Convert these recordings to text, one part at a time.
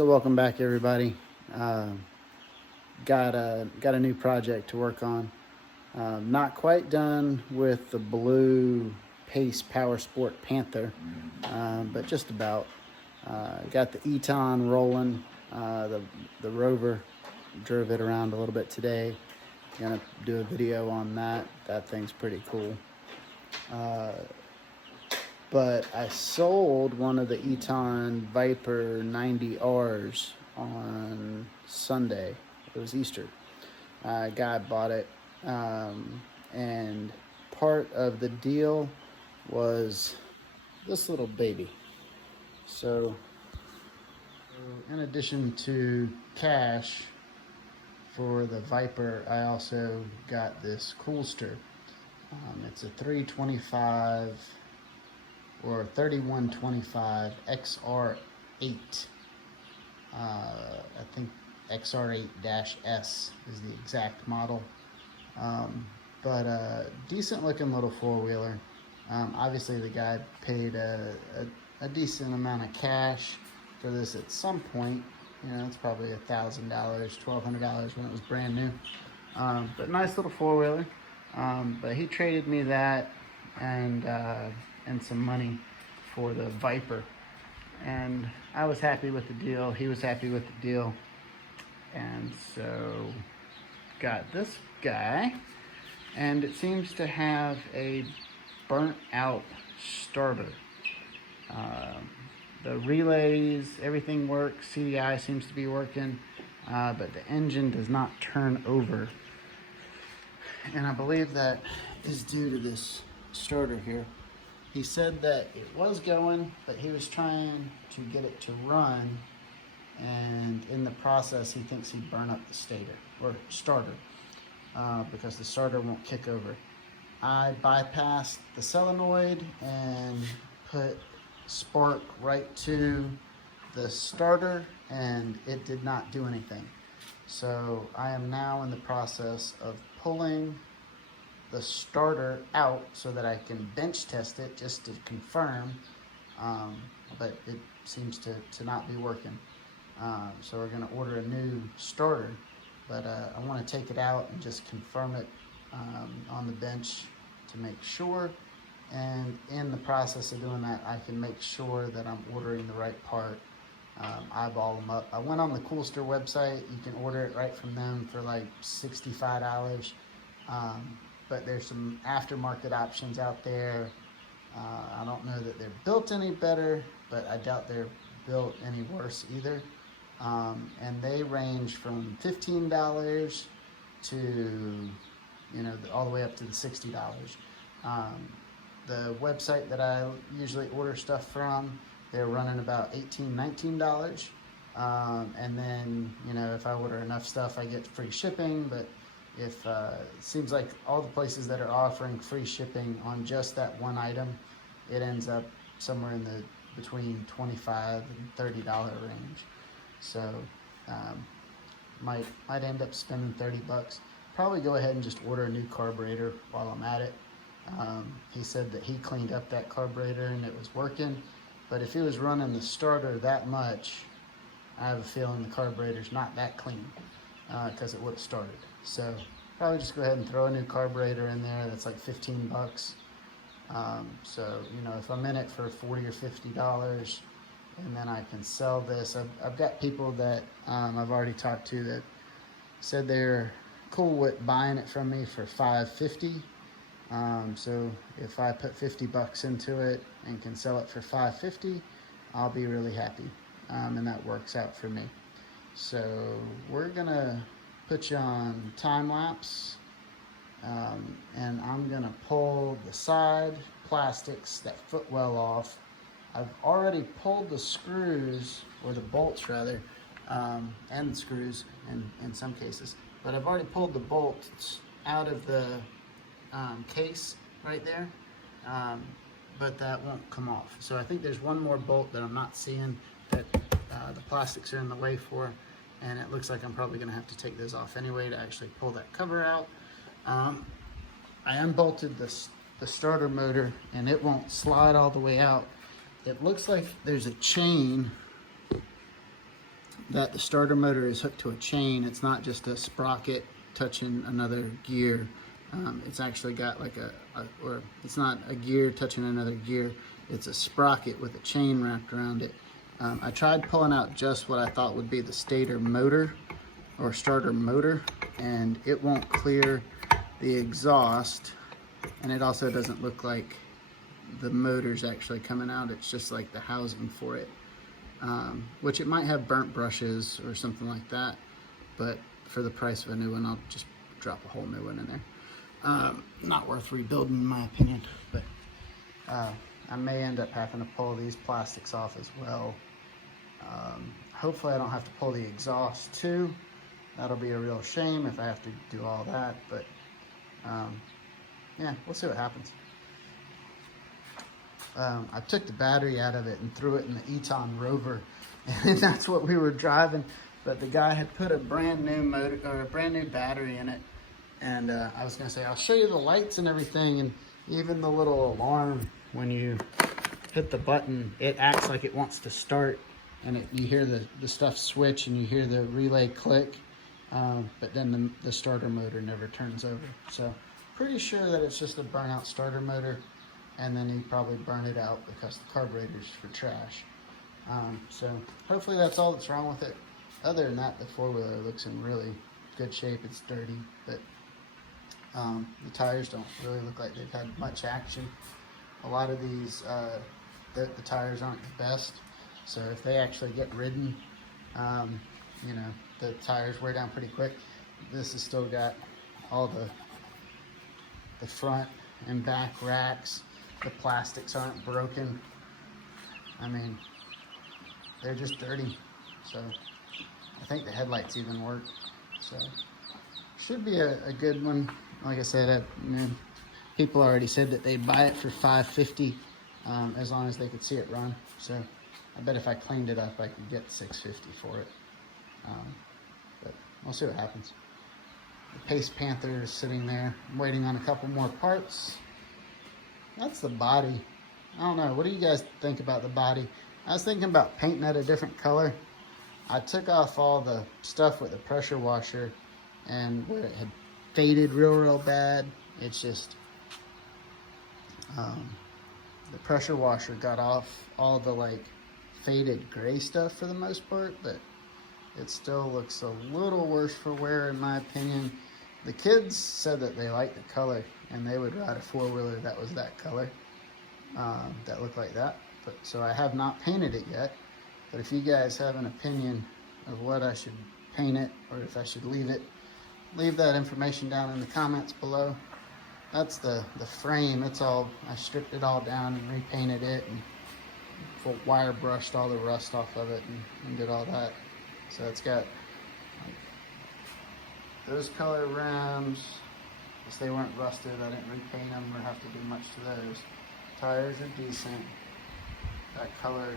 So welcome back, everybody. Got a new project to work on. Not quite done with the blue Pace Power Sport Panther, but just about. Got the Eton rolling. The Rover, drove it around a little bit today. Gonna do a video on that. That thing's pretty cool. But I sold one of the Eton Viper 90Rs on Sunday. It was Easter. A guy bought it, and part of the deal was this little baby. So in addition to cash for the Viper, I also got this Coolster. It's a 325 or 3125 XR8. I think XR8-S is the exact model. But a decent looking little four-wheeler. Obviously the guy paid a decent amount of cash for this at some point. You know, it's probably $1,000, $1,200 when it was brand new. But nice little four-wheeler. But he traded me that and some money for the Viper, and I was happy with the deal. He was happy with the deal, and so got this guy, and it seems to have a burnt out starter. The relays, everything works. CDI seems to be working, but the engine does not turn over, and I believe that is due to this starter here. He said that it was going, but he was trying to get it to run, and in the process he thinks he burned up the starter because the starter won't kick over. I bypassed the solenoid and put spark right to the starter, and it did not do anything. So I am now in the process of pulling the starter out so that I can bench test it just to confirm, but it seems to not be working. So we're going to order a new starter, but I want to take it out and just confirm it on the bench to make sure, and in the process of doing that I can make sure that I'm ordering the right part, eyeball them up. I went on the Coolster website. You can order it right from them for like $65. But there's some aftermarket options out there. I don't know that they're built any better, but I doubt they're built any worse either. And they range from $15 to, you know, all the way up to the $60. The website that I usually order stuff from, they're running about $18, $19. And then, you know, if I order enough stuff, I get free shipping. But if it seems like all the places that are offering free shipping on just that one item, it ends up somewhere in the between $25 and $30 range. So might end up spending $30. Probably go ahead and just order a new carburetor while I'm at it. He said that he cleaned up that carburetor and it was working, but if he was running the starter that much, I have a feeling the carburetor's not that clean, because it would have started. So probably just go ahead and throw a new carburetor in there. That's like 15 bucks. So, you know, if I'm in it for $40 or $50, and then I can sell this. I've got people that I've already talked to that said they're cool with buying it from me for $550. So if I put 50 bucks into it and can sell it for $550, I'll be really happy, and that works out for me. So we're gonna put you on time lapse, and I'm gonna pull the side plastics, that footwell off. I've already pulled the screws, or the bolts rather, and the screws in some cases, but I've already pulled the bolts out of the case right there, but that won't come off. So I think there's one more bolt that I'm not seeing that the plastics are in the way for, and it looks like I'm probably gonna have to take those off anyway to actually pull that cover out. I unbolted the starter motor, and it won't slide all the way out. It looks like there's a chain that the starter motor is hooked to a chain. It's not just a sprocket touching another gear. It's actually got like or it's not a gear touching another gear. It's a sprocket with a chain wrapped around it. I tried pulling out just what I thought would be the stator motor or starter motor, and it won't clear the exhaust, and it also doesn't look like the motor's actually coming out. It's just like the housing for it, which it might have burnt brushes or something like that, but for the price of a new one, I'll just drop a whole new one in there. Not worth rebuilding in my opinion, but I may end up having to pull these plastics off as well. Hopefully I don't have to pull the exhaust too. That'll be a real shame if I have to do all that, but yeah, we'll see what happens. I took the battery out of it and threw it in the Eton Rover, and that's what we were driving, but the guy had put a brand new motor, or a brand new battery in it, and I was gonna say, I'll show you the lights and everything, and even the little alarm, when you hit the button, it acts like it wants to start, and you hear the stuff switch, and you hear the relay click, but then the starter motor never turns over. So pretty sure that it's just a burnout starter motor, and then you probably burn it out because the carburetor's for trash. So hopefully that's all that's wrong with it. Other than that, the four-wheeler looks in really good shape. It's dirty, but the tires don't really look like they've had much action. A lot of these, the tires aren't the best, so if they actually get ridden, you know, the tires wear down pretty quick. This has still got all the front and back racks. The plastics aren't broken. I mean, they're just dirty. So I think the headlights even work. So should be a good one. Like I said, people already said that they'd buy it for $550 as long as they could see it run. So I bet if I cleaned it up, I could get $650 for it. But we'll see what happens. The Pace Panther is sitting there. I'm waiting on a couple more parts. That's the body. I don't know. What do you guys think about the body? I was thinking about painting it a different color. I took off all the stuff with the pressure washer, and where it had faded real bad, it's just the pressure washer got off all the like faded gray stuff for the most part, but it still looks a little worse for wear in my opinion. The kids said that they liked the color and they would ride a four-wheeler that was that color, that looked like that. But so I have not painted it yet, but if you guys have an opinion of what I should paint it or if I should leave it, leave that information down in the comments below. That's the frame. It's all, I stripped it all down and repainted it and wire brushed all the rust off of it and did all that. So it's got like, those color rims. If they weren't rusted, I didn't repaint them or have to do much to those. Tires are decent. That color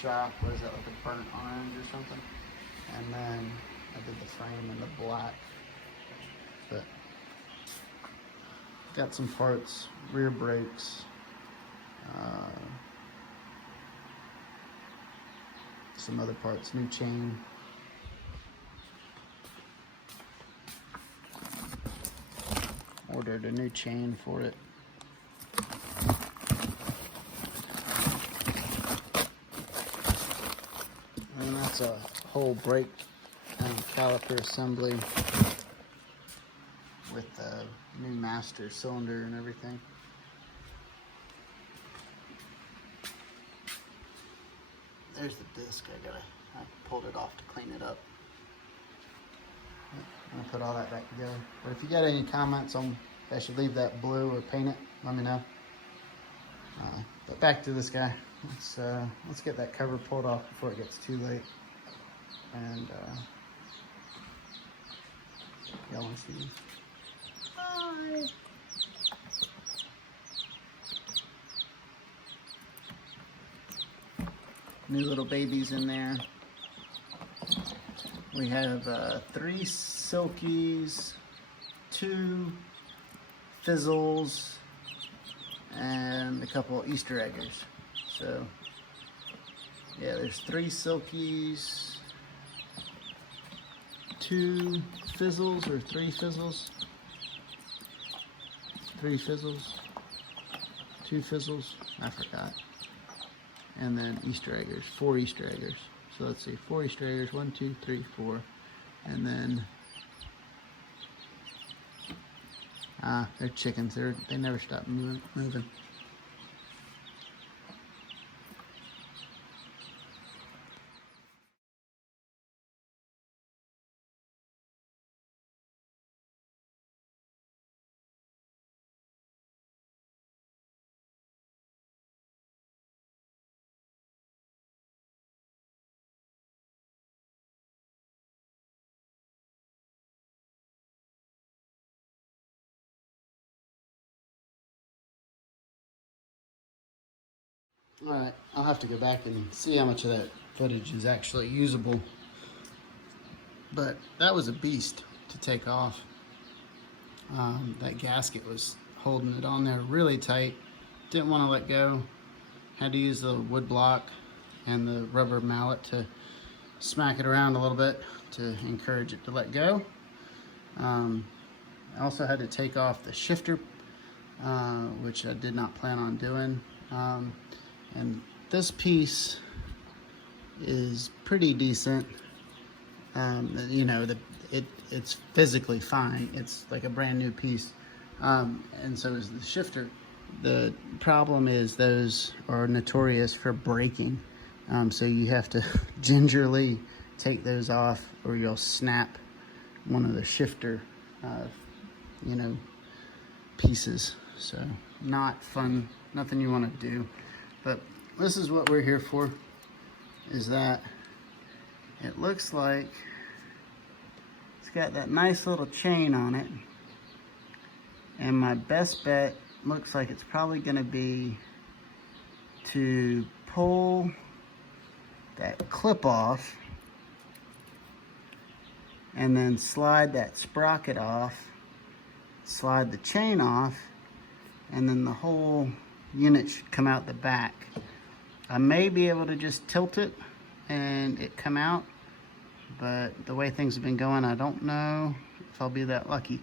shop, what is that, like a burnt orange or something? And then I did the frame in the black. But got some parts, rear brakes, some other parts, new chain. Ordered a new chain for it. It's a whole brake caliper assembly with the new master cylinder and everything. There's the disc. I pulled it off to clean it up. I'm gonna put all that back together. But if you got any comments on if I should leave that blue or paint it, let me know. But back to this guy. Let's get that cover pulled off before it gets too late. And y'all want to see these? Hi. New little babies in there. We have 3 silkies, 2 fizzles, and a couple Easter eggers. So yeah, there's 3 silkies, 2 fizzles, or 3 fizzles, 3 fizzles, 2 fizzles, I forgot. And then Easter eggers, 4 Easter eggers. So let's see, 4 Easter eggers, 1, 2, 3, 4. And then, they're chickens, they never stop moving. Alright, I'll have to go back and see how much of that footage is actually usable. But that was a beast to take off. That gasket was holding it on there really tight. Didn't want to let go. Had to use the wood block and the rubber mallet to smack it around a little bit to encourage it to let go. I also had to take off the shifter, which I did not plan on doing. And this piece is pretty decent. You know, it's physically fine. It's like a brand new piece. And so is the shifter. The problem is those are notorious for breaking. So you have to gingerly take those off or you'll snap one of the shifter, you know, pieces. So not fun, nothing you want to do. But this is what we're here for, is that it looks like it's got that nice little chain on it. And my best bet looks like it's probably going to be to pull that clip off and then slide that sprocket off, slide the chain off, and then the whole unit should come out the back. I may be able to just tilt it and it come out, but the way things have been going, I don't know if I'll be that lucky.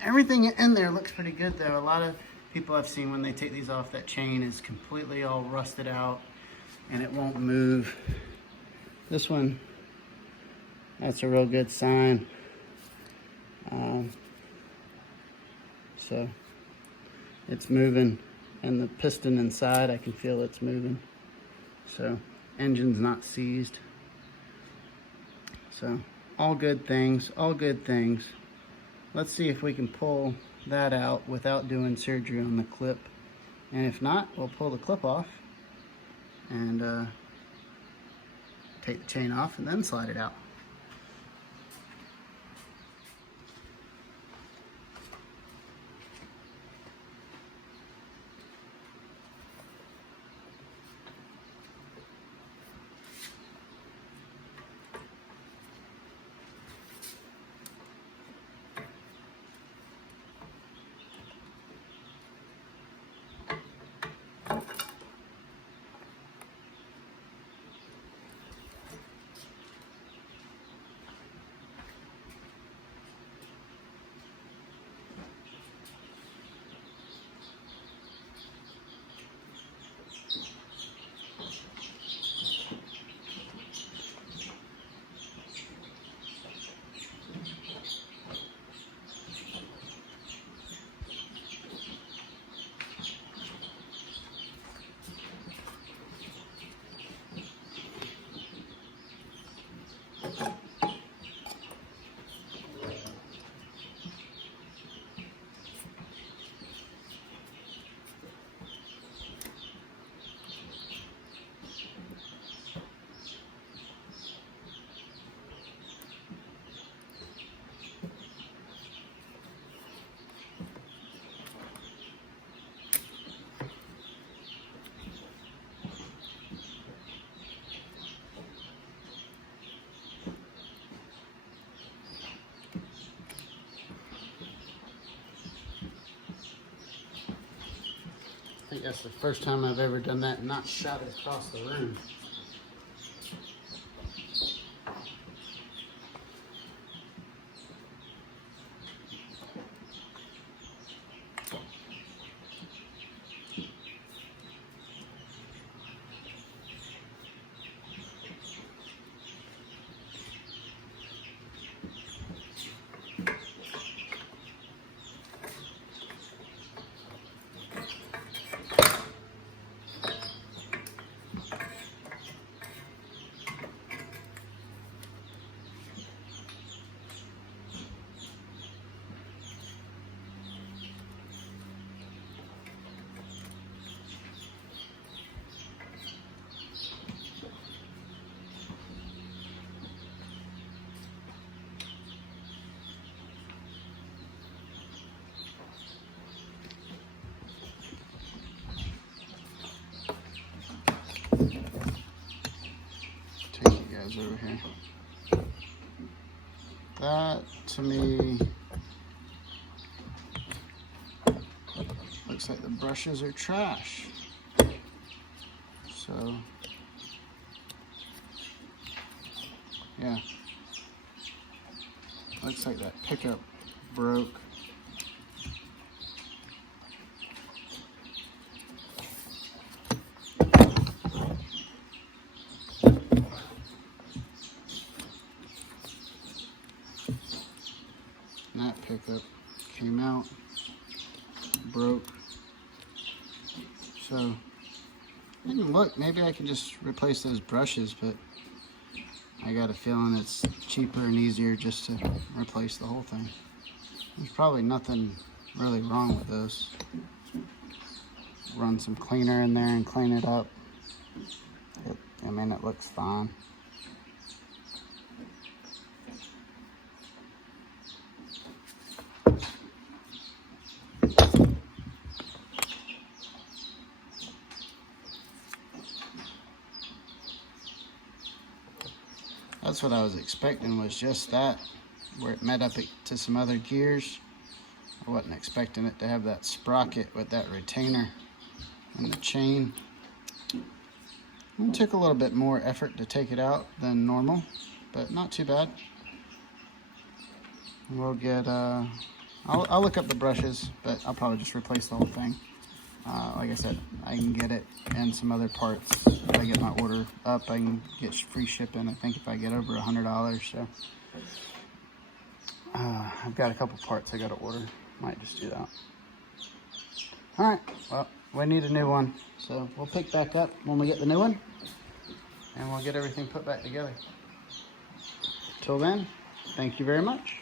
Everything in there looks pretty good though. A lot of people I've seen when they take these off, that chain is completely all rusted out and it won't move. This one, that's a real good sign. So it's moving. And the piston inside, I can feel it's moving. So, engine's not seized. So, all good things, all good things. Let's see if we can pull that out without doing surgery on the clip. And if not, we'll pull the clip off and take the chain off and then slide it out. think that's the first time I've ever done that and not shot it across the room. Over here. That to me looks like the brushes are trash. So yeah, looks like that pickup broke. That pickup came out, broke. So I didn't look, maybe I could just replace those brushes, but I got a feeling it's cheaper and easier just to replace the whole thing. There's probably nothing really wrong with those. Run some cleaner in there and clean it up. I mean, it looks fine. That's what I was expecting, was just that, where it met up to some other gears. I wasn't expecting it to have that sprocket with that retainer and the chain. It took a little bit more effort to take it out than normal, but not too bad. We'll get, I'll look up the brushes, but I'll probably just replace the whole thing. Like I said, I can get it and some other parts. If I get my order up, I can get free shipping, I think, if I get over $100. So I've got a couple parts I got to order. Might just do that. All right, well, we need a new one. So we'll pick back up when we get the new one, and we'll get everything put back together. Till then, thank you very much.